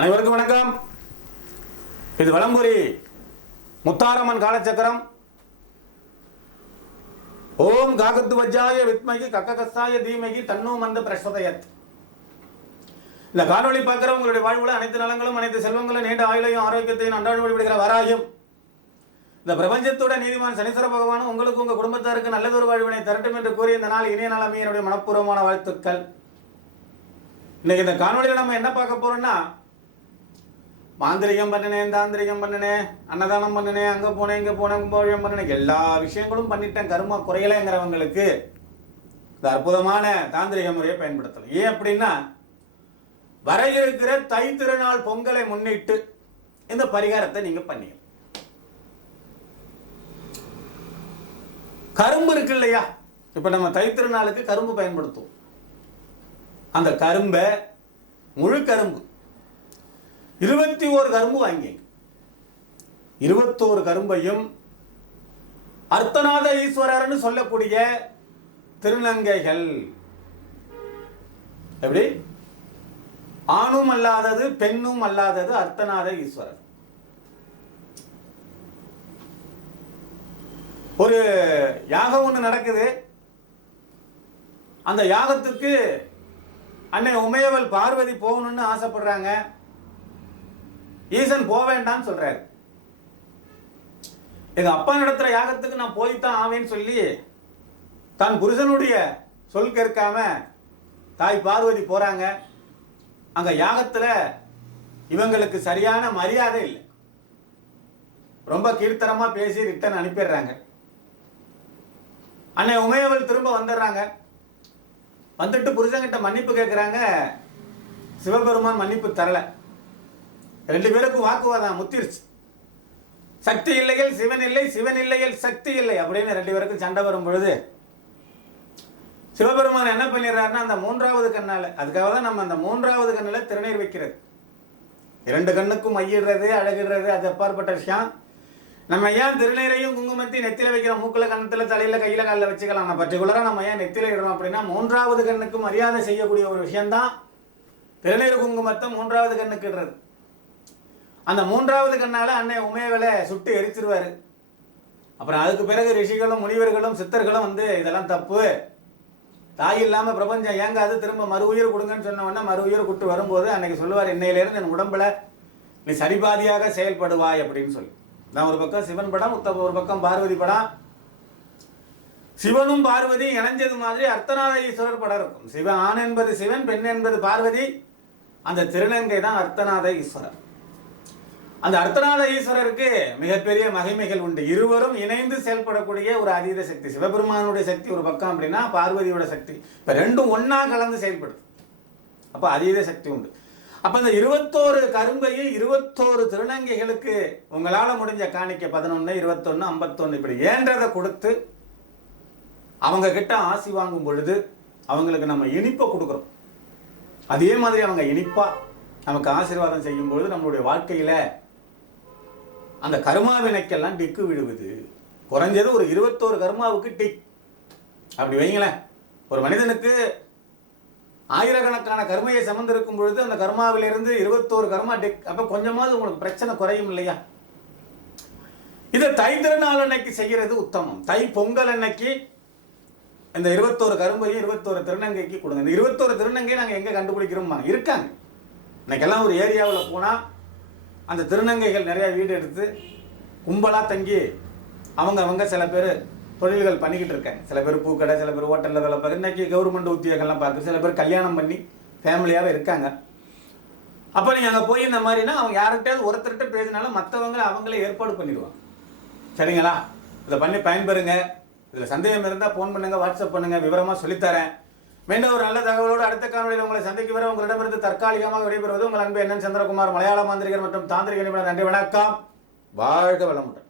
அனைவருக்கும் வணக்கம். இது வளம்புரி முத்தாரம்மன் காலச்சக்கரம். ஓம் காகத்து வஜ்ஜாய வித்மகி கக்ககஸ்தாய தீமகி தன்னோ மந்த பிரசதயத் இந்த காணொளி பார்க்குற உங்களுடைய வாழ்வுல அனைத்து நலங்களும் அனைத்து செல்வங்களும் நீண்ட ஆயுளையும் ஆரோக்கியத்தையும் அன்றாடம் வழிபடுகிற வராயும் இந்த பிரபஞ்சத்தோட நீதிமான் சனீஸ்வர பகவானும் உங்களுக்கு உங்க குடும்பத்தாருக்கு நல்லதொரு வாழ்வினை தரட்டும் என்று கூறி இந்த நாள் இனிய நலமையினுடைய என்னுடைய மனப்பூர்வமான வாழ்த்துக்கள். இன்னைக்கு இந்த காணொளியில் நம்ம என்ன பார்க்க போறோம்னா மாந்திரிகம் பண்ணினேன் தாந்திரிகம் பண்ணினேன் அன்னதானம் பண்ணினேன் அங்கே போனேன் இங்கே போனேன் கும்பாபிஷேகம் பண்ணினேன் எல்லா விஷயங்களும் பண்ணிட்டேன். கருமா குறையலைங்கிறவங்களுக்கு இந்த அற்புதமான தாந்திரிக முறையை பயன்படுத்தலாம். ஏன் அப்படின்னா வர இருக்கிற தை திருநாள் பொங்கலை முன்னிட்டு இந்த பரிகாரத்தை நீங்கள் பண்ணி கரும்பு இருக்கு இல்லையா? இப்போ நம்ம தை திருநாளுக்கு கரும்பு பயன்படுத்துவோம். அந்த கரும்பை முழு கரும்பு இருபத்தி ஒரு கரும்பு வாங்கிங்க. இருபத்தோரு கரும்பையும் அர்த்தநாத ஈஸ்வரர்னு சொல்லக்கூடிய திருநங்கைகள். எப்படி? ஆணும் அல்லாதது பெண்ணும் அல்லாதது அர்த்தநாத ஈஸ்வரர். ஒரு யாகம் ஒன்று நடக்குது. அந்த யாகத்துக்கு அன்னை உமையவள் பார்வதி போகணும்னு ஆசைப்படுறாங்க. ஈசன் போக வேண்டாம்னு சொல்றாரு. எங்க அப்பா நடத்துற யாகத்துக்கு நான் போய்தான் ஆவேன்னு சொல்லி தான் புருஷனுடைய சொல் கேட்காம தாய் பார்வதி போறாங்க. அங்க யாகத்துல இவங்களுக்கு சரியான மரியாதை இல்லை. ரொம்ப கீர்த்தனமா பேசி ரிட்டன் அனுப்பிடுறாங்க. அன்னை உமையவள் திரும்ப வந்துடுறாங்க. வந்துட்டு புருஷன்கிட்ட மன்னிப்பு கேட்குறாங்க. சிவபெருமான் மன்னிப்பு தரலை. ரெண்டு பேருக்கும் வாக்குவாதம் முத்திருச்சு. சக்தி இல்லையில் சிவன் இல்லை சிவன் இல்லையில் சக்தி இல்லை அப்படின்னு ரெண்டு பேருக்கும் சண்டை வரும் பொழுது சிவபெருமான் என்ன பண்ணிடுறாருன்னா அந்த மூன்றாவது கண்ணால அதுக்காக தான் நம்ம அந்த மூன்றாவது கண்ணில் திருநீர் வைக்கிறது. இரண்டு கண்ணுக்கும் மையிடுறது அழகிடுறது அது அப்பாற்பட்ட விஷயம். நம்ம ஏன் திருநீரையும் குங்குமத்தையும் நெத்தில வைக்கிறோம் மூக்கில் கண்ணத்தில் தலையில் கையில் காலில் வச்சுக்கலாம்? ஆனால் பர்டிகுலராக நம்ம ஏன் நெத்தில இடுறோம் அப்படின்னா மூன்றாவது கண்ணுக்கு மரியாதை செய்யக்கூடிய ஒரு விஷயம்தான் திருநீர் குங்குமத்தை மூன்றாவது கண்ணுக்கு இடுறது. அந்த மூன்றாவது கண்ணால அன்னை உமையவளை சுட்டு எரிச்சிருவாரு. அப்புறம் அதுக்கு பிறகு ரிஷிகளும் முனிவர்களும் சித்தர்களும் வந்து இதெல்லாம் தப்பு. தாய் இல்லாம பிரபஞ்சம் ஏங்காது திரும்ப மறு உயிர் கொடுங்கன்னு சொன்ன உடனே மறு உயிர் கொடுத்து வரும்போது அன்னைக்கு சொல்லுவார் இன்னையிலேருந்து என் உடம்புல நீ சரிபாதியாக செயல்படுவாய் அப்படின்னு சொல்லி. நான் ஒரு பக்கம் சிவன் படம் உத்தம ஒரு பக்கம் பார்வதி படம். சிவனும் பார்வதியும் இணைஞ்சது மாதிரி அர்த்தநாத ஈஸ்வரர் படம் இருக்கும். சிவன் ஆண் என்பது சிவன் பெண் என்பது பார்வதி. அந்த திருநங்கை தான் அர்த்தநாத ஈஸ்வரர் அந்த அர்த்தநாத ஈஸ்வரருக்கு மிகப்பெரிய மகிமைகள் உண்டு. இருவரும் இணைந்து செயல்படக்கூடிய ஒரு அதீத சக்தி. சிவபெருமானுடைய சக்தி ஒரு பக்கம் அப்படின்னா பார்வதியோட சக்தி. இப்போ ரெண்டும் ஒன்றா கலந்து செயல்படுது. அப்போ அதீத சக்தி உண்டு. அப்போ இந்த இருபத்தோரு கரும்பையும் இருபத்தோரு திருநங்கைகளுக்கு உங்களால் முடிஞ்ச காணிக்க பதினொன்று இருபத்தொன்று ஐம்பத்தொன்று இப்படி ஏன்றதை கொடுத்து அவங்க கிட்ட ஆசி வாங்கும் பொழுது அவங்களுக்கு நம்ம இனிப்பை கொடுக்குறோம். அதே மாதிரி அவங்க இனிப்பாக நமக்கு ஆசீர்வாதம் செய்யும் பொழுது நம்மளுடைய வாழ்க்கையில் அந்த கருமாவினைக்கெல்லாம் டிக்கு விழுவுது குறைஞ்சது ஒரு இருபத்தோரு கர்மாவுக்கு டிக். அப்படி வைங்களேன். ஒரு மனிதனுக்கு ஆயிரக்கணக்கான கர்மையை சமந்திருக்கும் பொழுது அந்த கர்மாவிலிருந்து இருபத்தோரு கர்மா டிக். அப்போ கொஞ்சமாவது உங்களுக்கு பிரச்சனை குறையும் இல்லையா? இதை தை திருநாள் அன்னைக்கு செய்கிறது உத்தமம். தை பொங்கல் அன்னைக்கு இந்த இருபத்தோரு கரும்பையும் இருபத்தோரு திருநங்கைக்கு கொடுங்க. இந்த இருபத்தோரு திருநங்கை நாங்கள் எங்கே கண்டுபிடிக்கிறோம் இருக்காங்க. இன்னைக்கெல்லாம் ஒரு ஏரியாவில் போனால் அந்த திருநங்கைகள் நிறைய வீடு எடுத்து கும்பலாக தங்கி அவங்க அவங்க சில பேர் தொழில்கள் பண்ணிக்கிட்டு இருக்காங்க. சில பேர் பூக்கடை சில பேர் ஹோட்டலில் வேலை பார்க்க இன்னைக்கு கவர்மெண்ட் உத்தியோகங்கள்லாம் பார்க்கு சில பேர் கல்யாணம் பண்ணி ஃபேமிலியாகவே இருக்காங்க. அப்போ நீங்கள் அங்கே போய் இந்த மாதிரினா அவங்க யார்கிட்டயாவது ஒருத்தர்கிட்ட பேசினாலும் மற்றவங்க அவங்களே ஏற்பாடு பண்ணிடுவாங்க. சரிங்களா? இதை பண்ணி பயன்பெறுங்க. இதில் சந்தேகம் இருந்தால் ஃபோன் பண்ணுங்கள் வாட்ஸ்அப் பண்ணுங்கள் விவரமாக சொல்லித்தரேன். மீண்டும் ஒரு நல்ல தகவலோடு அடுத்த காணொலியில் உங்களை சந்திக்க வர உங்களிடமிருந்து தற்காலிகமாக விடைபெறுவது உங்கள் அன்பு என்ன சந்திரகுமார் மலையாள மாந்திரிகர் மற்றும் தாந்திரிக நிபுணர். நன்றி வணக்கம். வாழ்க வளமுடன்.